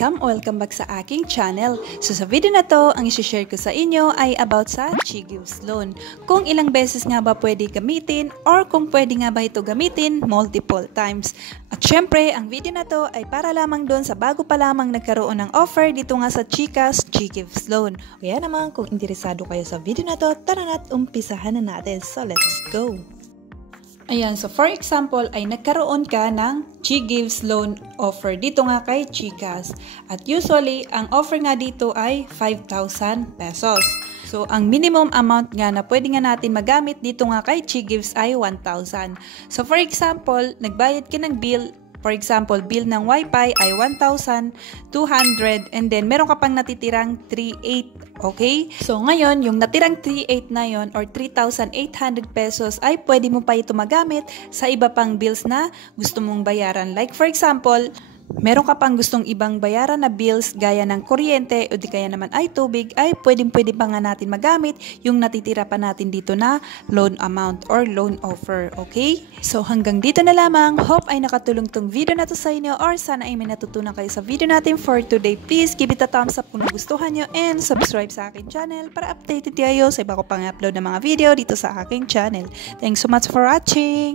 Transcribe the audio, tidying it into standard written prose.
Welcome back sa aking channel. So sa video na to, ang isi-share ko sa inyo ay about sa Chi Gives Loan. Kung ilang beses nga ba pwede gamitin or kung pwede nga ba ito gamitin multiple times. At syempre, ang video na to ay para lamang doon sa bago pa lamang nagkaroon ng offer dito nga sa Chikas Chi Gives Loan. Kaya naman kung interesado kayo sa video na to, tara na't umpisahan na natin. So let's go! Ayan, so for example, ay nagkaroon ka ng Chi Gives Loan offer dito nga kay Chikas. At usually, ang offer nga dito ay 5,000 pesos. So, ang minimum amount nga na pwede nga natin magamit dito nga kay Chi Gives ay 1,000. So, for example, nagbayad ka ng bill. For example, bill ng Wi-Fi ay 1,200 and then meron ka pang natitirang 3,800. Okay? So, ngayon, yung natirang 3,800 na yon or 3,800 pesos ay pwede mo pa ito magamit sa iba pang bills na gusto mong bayaran. Like for example, meron ka pang gustong ibang bayaran na bills gaya ng kuryente o di kaya naman ay tubig, ay pwede pa nga natin magamit yung natitira pa natin dito na loan amount or loan offer. Okay? So hanggang dito na lamang. Hope ay nakatulong tong video na to sa inyo or sana ay may natutunan kayo sa video natin for today. Please give it a thumbs up kung nagustuhan nyo and subscribe sa aking channel para updated kayo sa iba ko pang upload ng mga video dito sa aking channel. Thanks so much for watching!